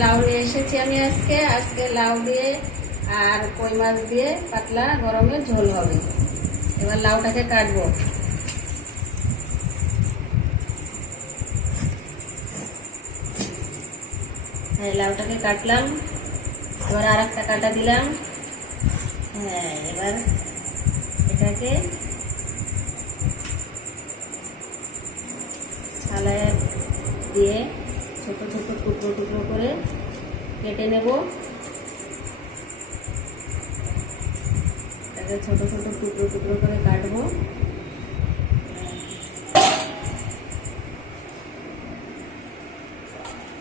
লাউ নিয়ে এসেছি আমি আজকে লাউ দিয়ে আর কই মাছ দিয়ে পাতলা গরমে ঝোল হবে। এবার লাউটাকে কাটবো। হ্যাঁ, লাউটাকে কাটলাম। এবার আর একটা কাটা দিলাম। হ্যাঁ, এবার এটাকে থালায় দিয়ে ছোট ছোট টুকরো টুকরো করে কেটে নেব। এটাকে ছোট ছোট টুকরো টুকরো করে কাটবো।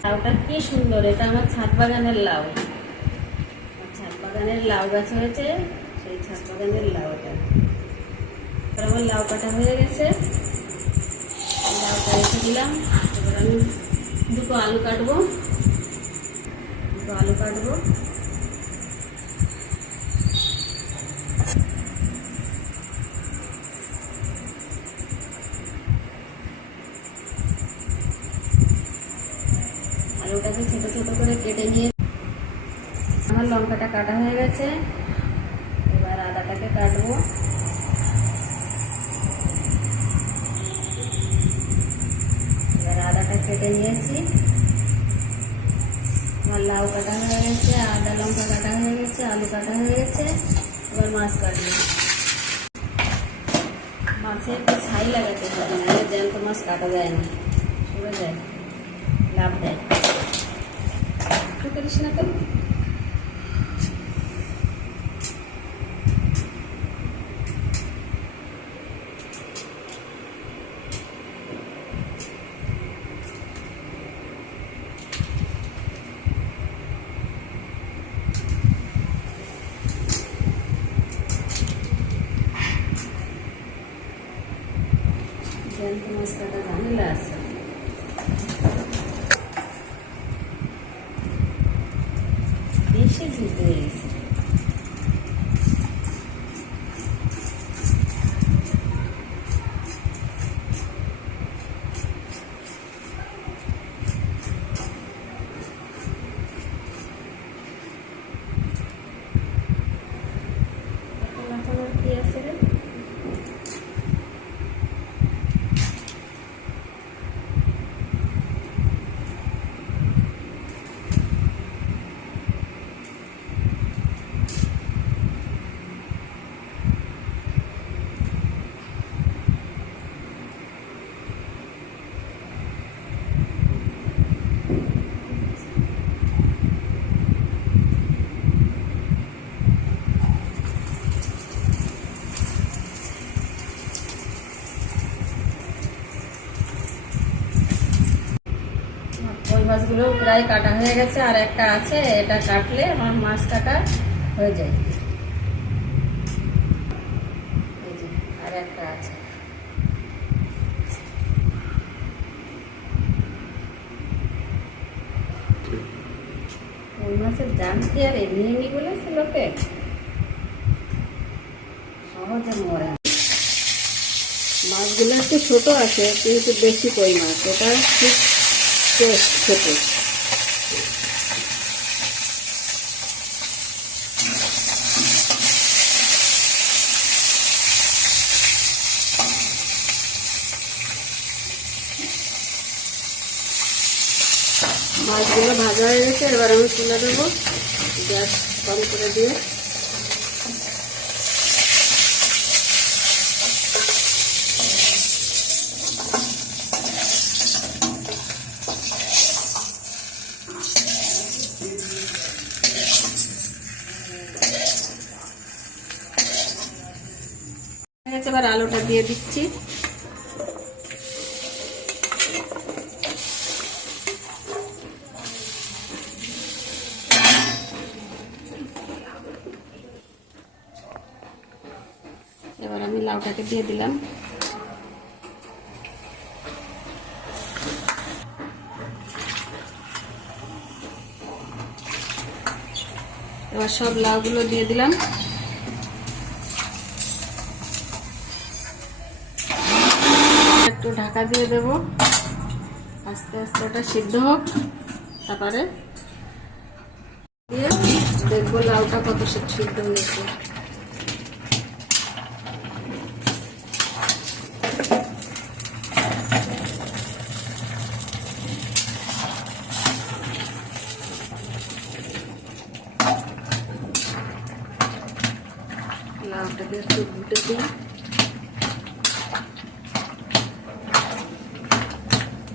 লাউটা কি সুন্দর! এটা আমার ছাদ বাগানের লাউ। ছাদ বাগানের লাউ গাছ হয়েছে, সেই ছাদ বাগানের লাউটা। আমার লাউ কাটা হয়ে গেছে, লাউটা রেখে দিলাম। এবার আমি দুটো আলু কাটবো। আলুটাকে ছোট ছোট করে কেটে নিয়ে আমার লঙ্কাটা কাটা হয়ে গেছে। এবার আদাটাকে কাটবো। এবার আদাটা কেটে নিয়েছি। আমার লাউ কাটা হয়ে গেছে, আদা লঙ্কা কাটা হয়ে গেছে, আলু কাটা হয়ে গেছে। এবার মাছ কাটবো। মাছে একটু ছাই লাগাতে হবে, নাহলে জ্যান্ত মাছ কাটা যায় না, সরে যায়, লাভ দেয়। একটু করিস না তো। জ্যান্ত মাছ কাটা ঝামেলা আছে। বেশি ধুতে হয়ে গেছে। কি আছে রে? ওই মাছগুলো প্রায় কাটা হয়ে গেছে, আর একটা আছে, এটা কাটলে আমার মাছ কাটা হয়ে যায়। আর একটা আছে। ওই মাছের জান কি আর এমনি এমনি বলেছে লোকে? সহজে মরে। মাছগুলো একটু ছোট আছে, কিন্তু বেশি কই মাছ, এটা ঠিক ছোট। মাছগুলো ভাজা হয়ে গেছে, এবার আমি তুলে দেবো গ্যাস কম করে দিয়ে। এবার আলুটা দিয়ে দিচ্ছি। এবার আমি লাউটাকে দিয়ে দিলাম। এবার সব লাউগুলো দিয়ে দিলাম। একটু ঢাকা দিয়ে দেব, আস্তে আস্তে ওটা সিদ্ধ হোক, তারপরে দিয়ে দেখবো লাউটা কত সিদ্ধ হয়েছে। লাউটাকে একটু ঘুটে দিই।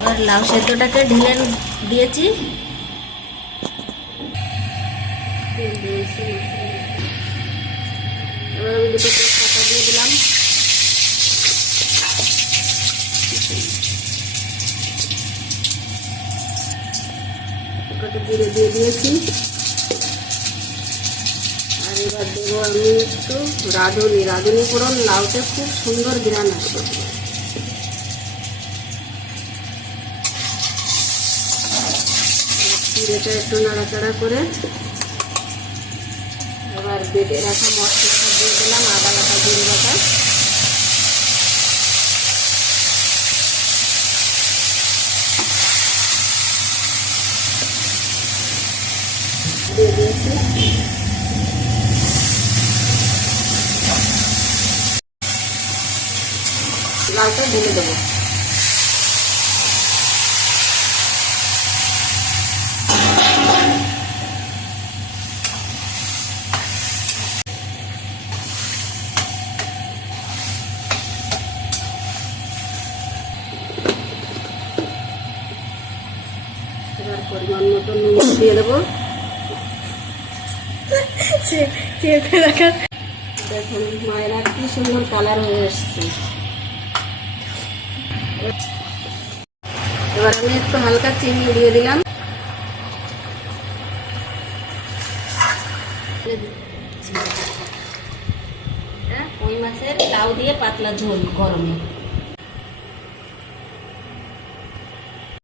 আর লাউ সেদ্ধটাকে ঢেলে দিয়েছি। এবার আমি দুটো তেজপাতা দিয়ে দিলাম। কটা জিরে দিয়ে দিয়েছি। আর এবার দেবো আমি একটু রাঁধুনি ফোড়ন। লাউতে খুব সুন্দর ঘ্রাণ আসবে। জিরেটা একটু নাড়াচাড়া করে এবার বেটে রাখা মশলাটা দিয়ে দিলাম। আদা বাটা, জিরে বাটা, দিয়ে দিয়েছি। লাউটা ঢেলে দেবো। এবার পরিমাণ মতো নুন দিয়ে দেবো। দেখুন মায়েরা কি সুন্দর কালার হয়ে এসছে। এবার আমি একটু হালকা চিনি দিয়ে দিলাম। কই মাছের লাউ দিয়ে পাতলা ঝোল গরমে।